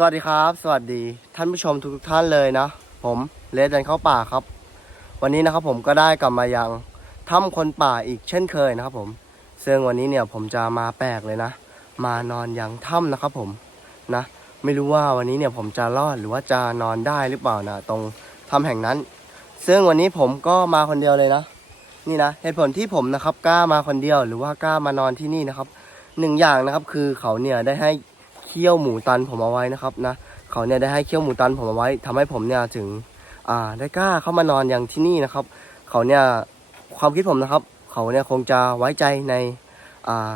สวัสดีครับ สวัสดีท่านผู้ชมทุกท่านเลยนะ ผมเลสเดินเข้าป่าครับ วันนี้นะครับผมก็ได้กลับมายังถ้ำคนป่าอีกเช่นเคยนะครับ ผมซึ่งวันนี้เนี่ยผมจะมาแปลกเลยนะ มานอนยังถ้ำนะครับผมนะ ไม่รู้ว่าวันนี้เนี่ยผมจะรอดหรือว่าจะนอนได้หรือเปล่านะตรงถ้ำแห่งนั้น ซึ่งวันนี้ผมก็มาคนเดียวเลยนะ นี่นะเหตุผลที่ผมนะครับกล้ามาคนเดียวหรือว่ากล้ามานอนที่นี่นะครับหนึ่งอย่างนะครับคือเขาเนี่ยได้ให้ เคี่ยวหมูตันผมเอาไว้นะครับนะเขาเนี่ยได้ให้เคี่ยวหมูตันผมเอาไว้ทำให้ผมเนี่ยถึงอ่าได้กล้าเข้ามานอนอย่างที่นี่นะครับ เขาเนี่ยความคิดผมนะครับ เขาเนี่ยคงจะไว้ใจในอ่า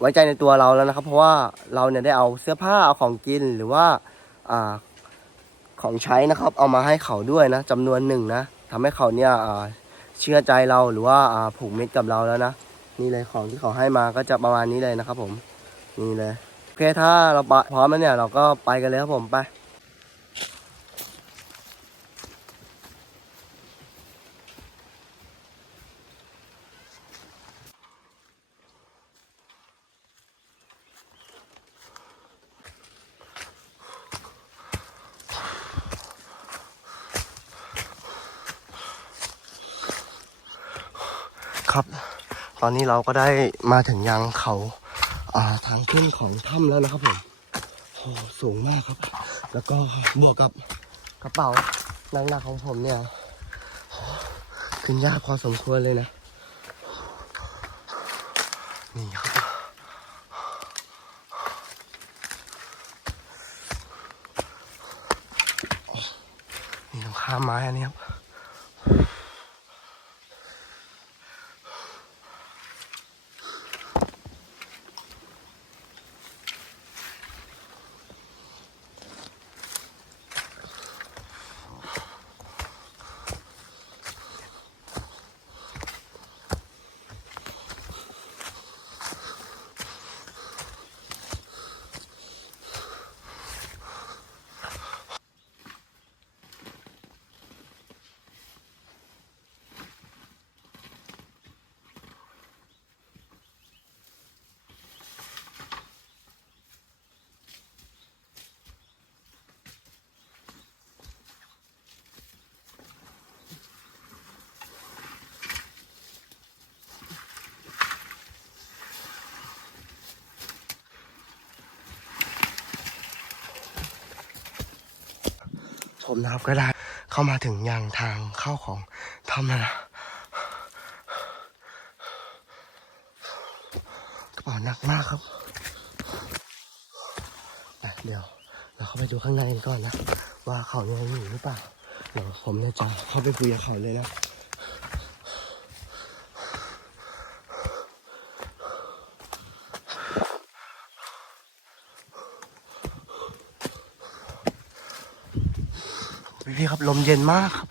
ไว้ใจในตัวเราแล้วนะครับ เพราะว่าเราเนี่ยได้เอาเสื้อผ้าเอาของกินหรือว่าอ่าของใช้นะครับ เอามาให้เขาด้วยนะจำนวนหนึ่งนะทำให้เขาเนี่ยอ่าเชื่อใจเราหรือว่าอ่าผูกมิตรกับเราแล้วนะนี่เลยของที่เขาให้มาก็จะประมาณนี้เลยนะครับผมนี่เลย โอเคถ้าเราพร้อมแล้วเนี่ยเราก็ไปกันเลยครับผมไปครับ ตอนนี้เราก็ได้มาถึงยังเขา ทางขึ้นของถ้ำแล้วนะครับผมโอ้สูงมากครับ แล้วก็บวกกับกระเป๋าหนักๆของผมเนี่ยขึ้นยากพอสมควรเลยนะ ผมนะครับก็ได้เข้ามาถึงยังทางเข้าของถ้ำแล้วนะกระเป๋าหนักมากครับเดี๋ยวเราเข้าไปดูข้างในกันก่อนนะ ว่าเขายังอยู่หรือเปล่าเดี๋ยวผมเนี่ยจะเข้าไปคุยกับเขาเลยนะ พี่ครับลมเย็นมากครับ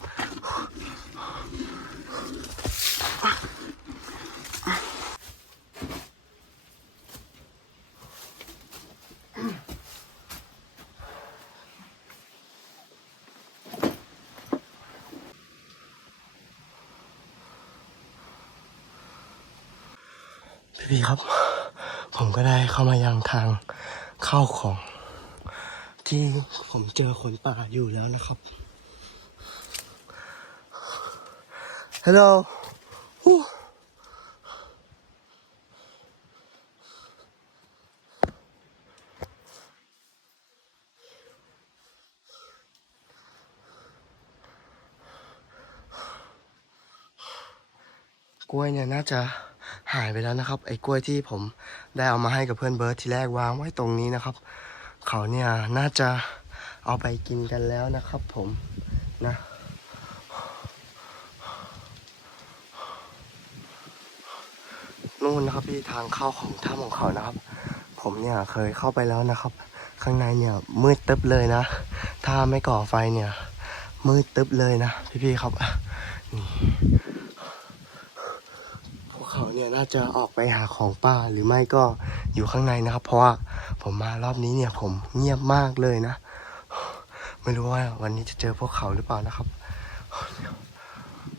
พี่ครับ ผมก็ได้เข้ามายังทางเข้าของที่ผมเจอคนป่าอยู่แล้วนะครับ Hello. Whew. กล้วยเนี่ยน่าจะหายไปแล้วนะครับ ไอ้กล้วยที่ผมได้เอามาให้กับเพื่อนเบิร์ดทีแรกวางไว้ตรงนี้นะครับ เขาเนี่ยน่าจะเอาไปกินกันแล้วนะครับ ผมนะ นู่นนะครับพี่ทางเข้าของถ้ำของเขานะครับ ผมเนี่ยเคยเข้าไปแล้วนะครับ ข้างในเนี่ยมืดตึ๊บเลยนะ ถ้าไม่ก่อไฟเนี่ย มืดตึ๊บเลยนะพี่ๆครับนี่พวกเขาเนี่ยน่าจะออกไปหาของป่าหรือไม่ก็อยู่ข้างในนะครับ เพราะว่าผมมารอบนี้เนี่ยผมเงียบมากเลยนะ ไม่รู้ว่าวันนี้จะเจอพวกเขาหรือเปล่านะครับ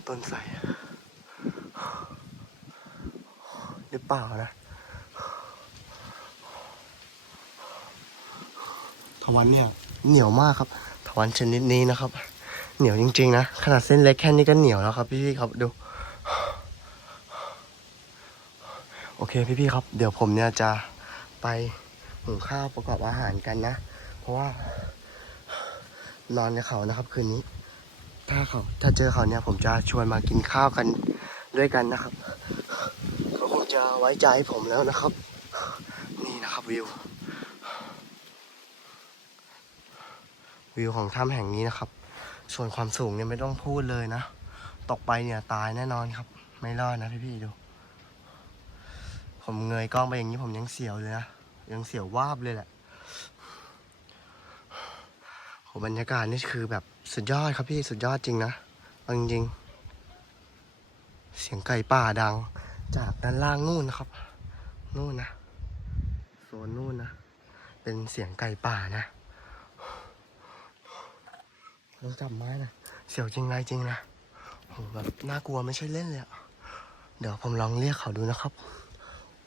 ต้นไทร หรือเปล่านะทวันเนี่ยเหนียวมากครับทวันชนิดนี้นะครับ เหนียวจริงๆนะขนาดเส้นเล็กแค่นี้ก็เหนียวแล้วครับพี่ๆครับดู โอเคพี่ๆครับ เดี๋ยวผมเนี่ยจะไปหุงข้าวประกอบอาหารกันนะ เพราะว่านอนกับเขานะครับ คืนนี้ ถ้าเขาถ้าเจอเขาเนี่ยผมจะชวนมากินข้าวกันด้วยกันนะครับเขาคง จะไว้ใจผมแล้วนะครับ นี่นะครับวิว วิวของถ้ำแห่งนี้นะครับ ส่วนความสูงเนี่ยไม่ต้องพูดเลยนะ ตกไปเนี่ยตายแน่นอนครับ ไม่รอดนะพี่ๆดู ผมเงยกล้องไปอย่างนี้ผมยังเสียวเลยนะยังเสียววาบเลยแหละโหบรรยากาศนี่คือแบบสุดยอดครับพี่สุดยอดจริงนะจริงๆเสียงไก่ป่าดัง จากด้านล่างนู่นนะครับ นู่นนะโซนนู่นนะ เป็นเสียงไก่ป่านะเราจับไม้นะเสียวจริงไรจริงนะโหแบบน่ากลัวไม่ใช่เล่นเลยอะเดี๋ยวผมลองเรียกเขาดูนะครับ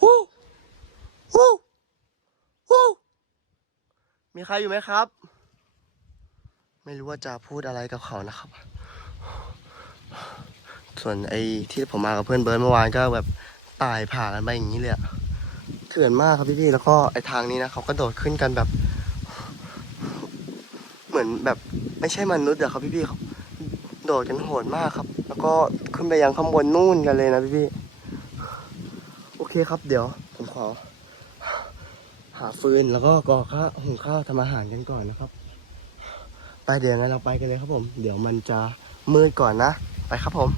วู้วู้วู้มีใครอยู่ไหมครับ ไม่รู้ว่าจะพูดอะไรกับเขานะครับ ส่วนไอ้ที่ผมมากับเพื่อนเบิร์ดเมื่อวานก็แบบตายผ่ากันไปอย่างนี้เลยอะเถื่อนมากครับพี่ๆแล้วก็ไอ้ทางนี้นะเขาก็โดดขึ้นกันแบบ เหมือนแบบไม่ใช่มนุษย์อะครับพี่ๆเขาโดดกันโหดมากครับ แล้วก็ขึ้นไปยังข้างบนนู่นกันเลยนะพี่ๆโอเคครับ เดี๋ยวผมขอ หาฟืนแล้วก็ก่อข้าวหุงข้าวทำอาหารกันก่อนนะครับ ไปเดี๋ยวงั้นเราไปกันเลยครับผม เดี๋ยวมันจะมืดก่อนนะ ไปครับผม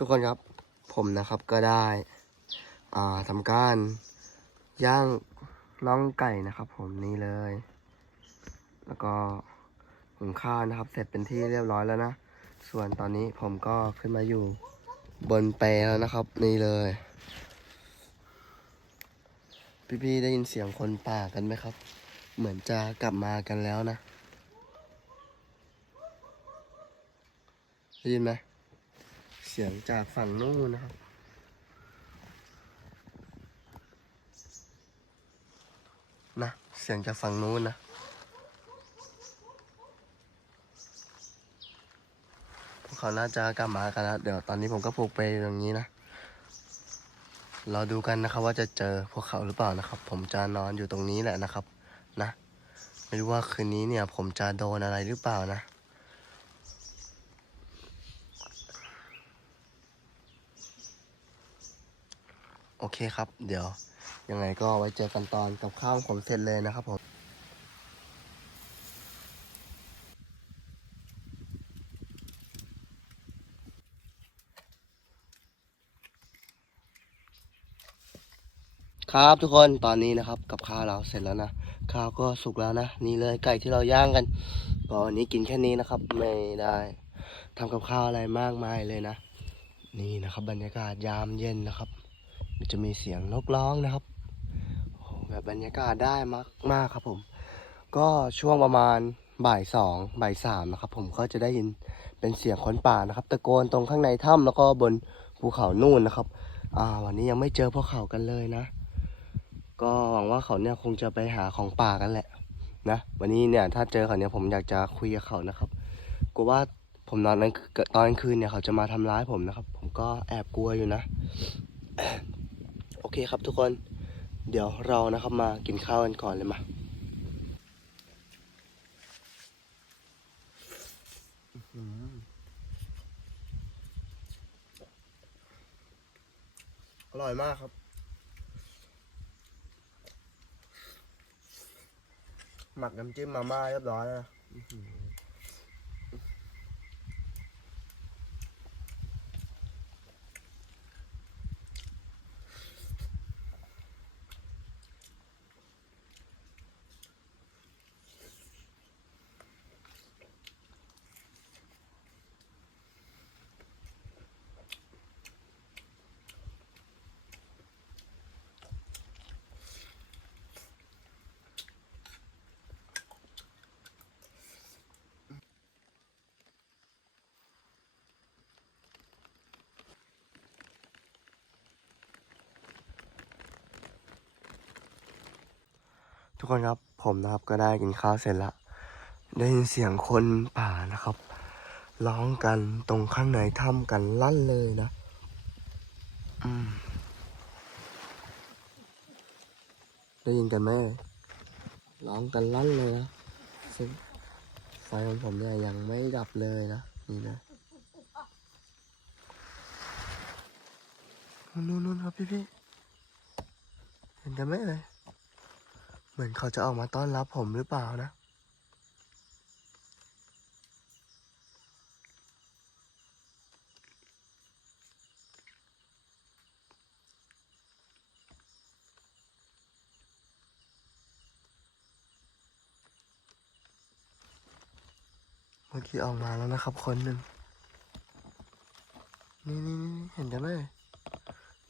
ทุกคนครับผมนะครับก็ได้ทำการย่างน่องไก่นะครับ ผมนี่เลย แล้วก็หุงข้าวนะครับ เสร็จเป็นที่เรียบร้อยแล้วนะส่วนตอนนี้ผมก็ขึ้นมาอยู่บนเปแล้วนะครับ นี่เลย พี่ๆได้ยินเสียงคนป่ากันไหมครับ เหมือนจะกลับมากันแล้วนะได้ยินไหม สียงจากฝั่งนู้นนะครับ นะ เสียงจากฝั่งนู้นนะ พวกเขาน่าจะกลับมากันแล้ว เดี๋ยวตอนนี้ผมก็ผูกไปอย่างนี้นะ เราดูกันนะครับว่าจะเจอพวกเขาหรือเปล่านะครับ ผมจะนอนอยู่ตรงนี้แหละนะครับ นะ ไม่รู้ว่าคืนนี้เนี่ย ผมจะโดนอะไรหรือเปล่านะ โอเคครับ เดี๋ยวยังไงก็ไว้เจอกันตอนกับข้าวผมเสร็จเลยนะครับผมครับทุกคนตอนนี้นะครับกับข้าวเราเสร็จแล้วนะข้าวก็สุกแล้วนะนี่เลยไก่ที่เราย่างกันก็วันนี้กินแค่นี้นะครับ ไม่ได้ทำกับข้าวอะไรมากมายเลยนะ นี่นะครับ บรรยากาศยามเย็นนะครับ จะมีเสียงนกร้องนะครับแบบบรรยากาศได้มากมากครับผม ก็ช่วงประมาณบ่ายสองบ่ายสามนะครับ ผมก็จะได้ยินเป็นเสียงคนป่านะครับ ตะโกนตรงข้างในถ้ำแล้วก็บนภูเขานู่นนะครับ อ่า วันนี้ยังไม่เจอพวกเขากันเลยนะ ก็หวังว่าเขาเนี่ยคงจะไปหาของป่ากันแหละ นะวันนี้เนี่ยถ้าเจอเขาเนี่ยผมอยากจะคุยกับเขานะครับกลัวว่าผมนอนตอนกลางคืนเนี่ยเขาจะมาทำร้ายผมนะครับ ผมก็แอบกลัวอยู่นะ อเคครับทุกคน เดี๋ยวเรานะครับมากินข้าวกันก่อนเลยมาอร่อยมากครับ หมักน้ำจิ้มมาม่าเรียบร้อยแล้วนะ ทุกคนครับผมนะครับก็ได้กินข้าวเสร็จล้วได้ยินเสียงคนป่านะครับ ร้องกันตรงข้างในถ้ำกันลั่นเลยนะได้ยินกันไหมร้องกันลั่นเลยนะซึ่งไฟของผมเนี่ยยังไม่ดับเลยนะนี่นะนู่นนู่นครับพี่พี่ๆเห็นกันไหมเอ่ย เหมือนเขาจะออกมาต้อนรับผมหรือเปล่านะ เมื่อกี้ออกมาแล้วนะครับคนหนึ่ง นี่นี่นี่เห็นกันไหม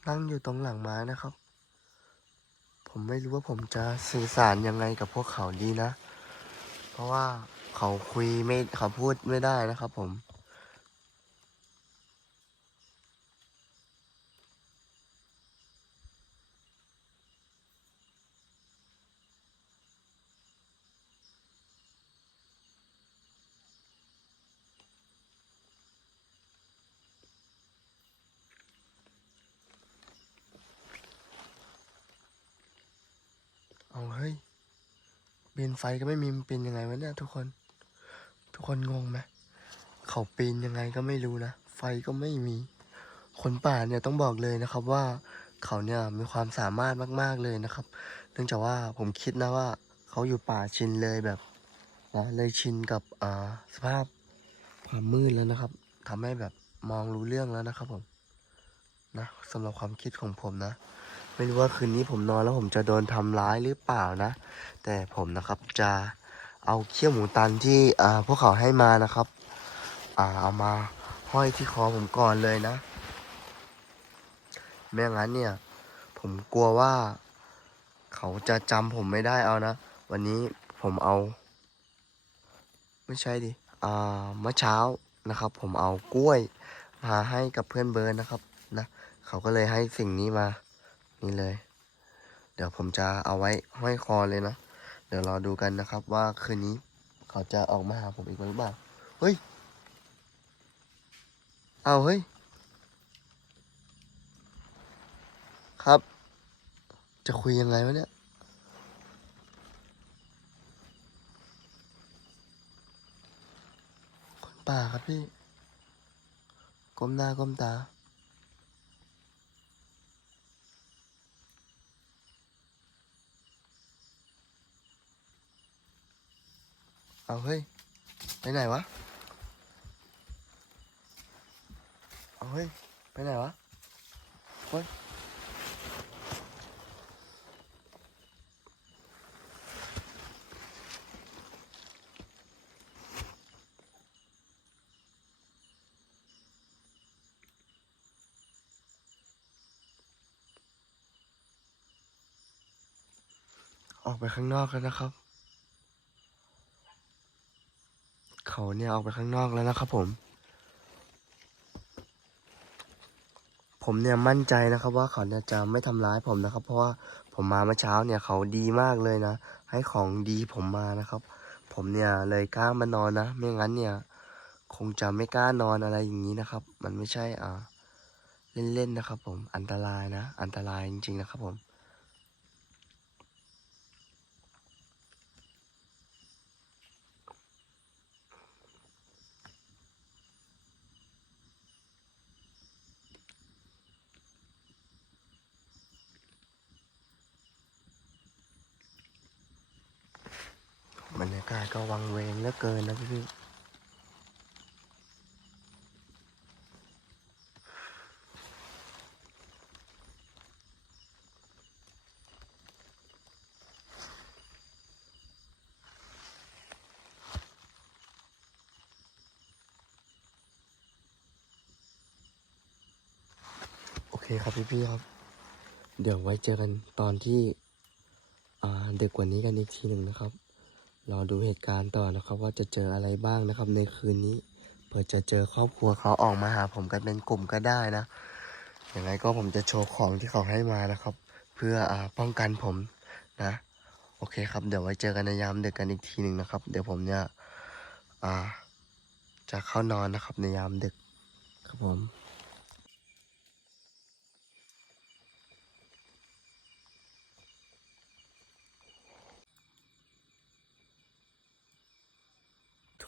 นั่งอยู่ตรงหลังไม้นะครับ ผมไม่รู้ว่าผมจะสื่อสารยังไงกับพวกเขาดีนะ เพราะว่าเขาคุยไม่เขาพูดไม่ได้นะครับผม ปีนไฟก็ไม่มีมันเป็นยังไงวะเนี่ยทุกคน ทุกคนงงไหมเขาปีนยังไงก็ไม่รู้นะไฟก็ไม่มี คนป่าเนี่ยต้องบอกเลยนะครับว่าเขาเนี่ยมีความสามารถมาก ๆเลยนะครับ เนื่องจากว่าผมคิดนะว่า เขาอยู่ป่าชินเลยแบบนะเลยชินกับอ่าสภาพความมืดแล้วนะครับทำให้แบบมองรู้เรื่องแล้วนะครับผมนะสำหรับความคิดของผมนะ ไม่รู้ว่าคืนนี้ผมนอนแล้วผมจะโดนทำร้ายหรือเปล่านะ แต่ผมนะครับจะเอาเขี้ยวหมูตันที่อ่าพวกเขาให้มานะครับอ่าเอามาห้อยที่คอผมก่อนเลยนะ ไม่งั้นเนี่ย ผมกลัวว่า เขาจะจำผมไม่ได้เอานะ วันนี้ผมเอา ไม่ใช่ดิอ่าเมื่อเช้านะครับ ผมเอากล้วยมาให้กับเพื่อนเบิร์นนะครับนะ เขาก็เลยให้สิ่งนี้มา นี่เลย เดี๋ยวผมจะเอาไว้ห้อยคอเลยนะ เดี๋ยวรอดูกันนะครับ ว่าคืนนี้เขาจะออกมาหาผมอีกหรือเปล่าเฮ้ย เอาเฮ้ย ครับ จะคุยยังไงวะเนี่ยคนป่าครับพี่ ก้มหน้าก้มตา เอาเฮ้ย ไปไหนวะ เอาเฮ้ย ไปไหนวะเฮ้ยออกไปข้างนอกแล้วนะครับ เขาเนี่ยออกไปข้างนอกแล้วนะครับผม ผมเนี่ยมั่นใจนะครับ ว่าเขาเนี่ยจะไม่ทำร้ายผมนะครับ เพราะว่าผมมาเมื่อเช้าเนี่ยเขาดีมากเลยนะ ให้ของดีผมมานะครับ ผมเนี่ยเลยกล้ามานอนนะ ไม่งั้นเนี่ย คงจะไม่กล้านอนอะไรอย่างนี้นะครับ มันไม่ใช่อ่าเล่นๆนะครับ ผมอันตรายนะ อันตรายจริงๆนะครับผม บรรยากาศก็วังเวงเหลือเกินนะพี่พี่โอเคครับพี่พี่ๆครับ เดี๋ยวไว้เจอกันตอนที่อ่าเด็กกว่านี้กันอีกทีหนึ่งนะครับ รอดูเหตุการณ์ต่อนะครับ ว่าจะเจออะไรบ้างนะครับ ในคืนนี้เผื่อจะเจอครอบครัวเขาออกมาหาผมกันเป็นกลุ่มก็ได้นะอยังไงก็ผมจะโชว์ของที่เขาให้มานะครับ เพื่ออป้องกันผมนะ โอเคครับเดี๋ยวไว้เจอกันในยามดึกกันอีกทีหนึ่งนะครับ เดี๋ยวผมเนี่ยจะเข้านอนนะครับในยามดึกครับผม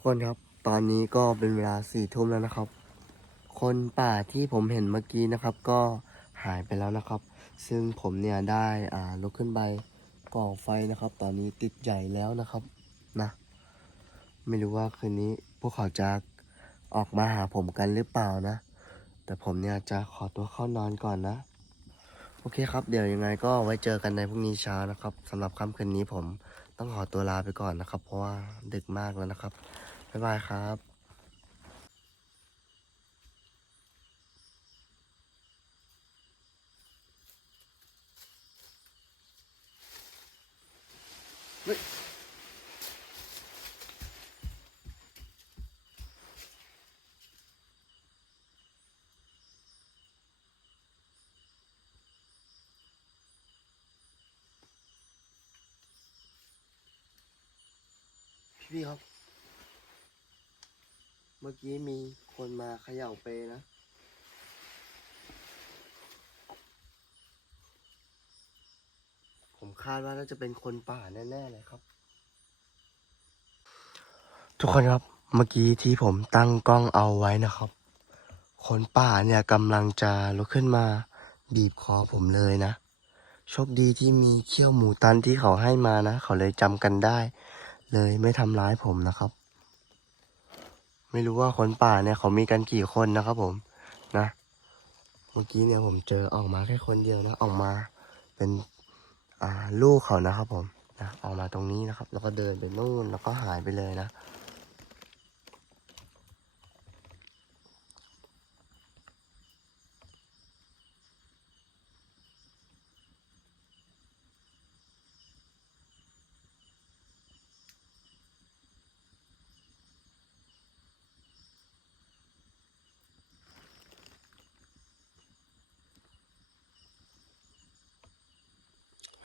กคนครับ ตอนนี้ก็เป็นเวลาสี่ทุ่มแล้วนะครับ คนป่าที่ผมเห็นเมื่อกี้นะครับ ก็หายไปแล้วนะครับ ซึ่งผมเนี่ยได้อ่าลุกขึ้นไปก่อไฟนะครับ ตอนนี้ติดใหญ่แล้วนะครับนะ ไม่รู้ว่าคืนนี้พวกเขาจะออกมาหาผมกันหรือเปล่านะ แต่ผมเนี่ยจะขอตัวเข้านอนก่อนนะ โอเคครับ เดี๋ยวยังไงก็ไว้เจอกันในพรุ่งนี้เช้านะครับสำหรับค่ำคืนนี้ผมต้องขอตัวลาไปก่อนนะครับ เพราะว่าดึกมากแล้วนะครับ บ๊ายบายครับพี่ครับ เมื่อกี้มีคนมาเขย่าเปนะ ผมคาดว่าน่าจะเป็นคนป่าแน่ๆเลยครับ ทุกคนครับ เมื่อกี้ที่ผมตั้งกล้องเอาไว้นะครับ คนป่าเนี่ยกำลังจะลุกขึ้นมาบีบคอผมเลยนะ โชคดีที่มีเขี้ยวหมูตันที่เขาให้มานะ เขาเลยจำกันได้ เลยไม่ทำร้ายผมนะครับ ไม่รู้ว่าคนป่าเนี่ยเขามีกันกี่คนนะครับผมนะ เมื่อกี้เนี่ยผมเจอออกมาแค่คนเดียวนะ ออกมาเป็นอ่าลูกเขานะครับผมนะออกมาตรงนี้นะครับ แล้วก็เดินไปนู่นแล้วก็หายไปเลยนะ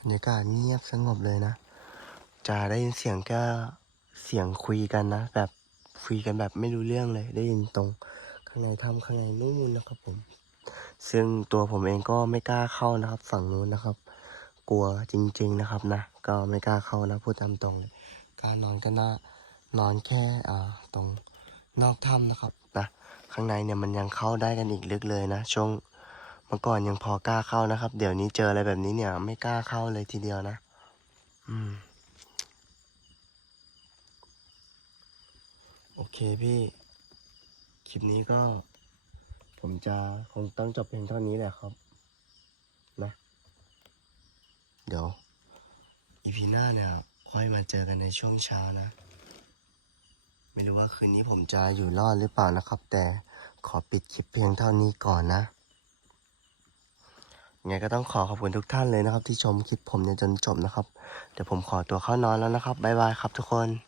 รรยากาศเงียบสงบเลยนะ จะได้ยินเสียงแค่เสียงคุยกันนะ แบบคุยกันแบบไม่รู้เรื่องเลย ได้ยินตรงข้างในถ้ำข้างในนู่นนะครับผม ซึ่งตัวผมเองก็ไม่กล้าเข้านะครับ ฝั่งนู้นนะครับ กลัวจริง ๆนะครับนะ ก็ไม่กล้าเข้านะพูดตามตรงเลยการนอนก็น่านอนแค่อ่าตรงนอกถ้ำนะครับนะข้างในเนี่ยมันยังเข้าได้กันอีกลึกเลยนะ ช่วง เมื่อก่อนยังพอกล้าเข้านะครับ เดี๋ยวนี้เจออะไรแบบนี้เนี่ย ไม่กล้าเข้าเลยทีเดียวนะ อืม โอเคพี่ คลิปนี้ก็ ผมจะคงต้องจบเพียงเท่านี้แหละครับ นะ เดี๋ยวอีพีหน้าเนี่ย ค่อยมาเจอกันในช่วงเช้านะ ไม่รู้ว่าคืนนี้ผมจะอยู่รอดหรือเปล่านะครับ แต่ขอปิดคลิปเพียงเท่านี้ก่อนนะ ยังไงก็ต้องขอขอบคุณทุกท่านเลยนะครับ ที่ชมคลิปผมจนจบนะครับ เดี๋ยวผมขอตัวเข้านอนแล้วนะครับบ๊ายบายครับทุกคน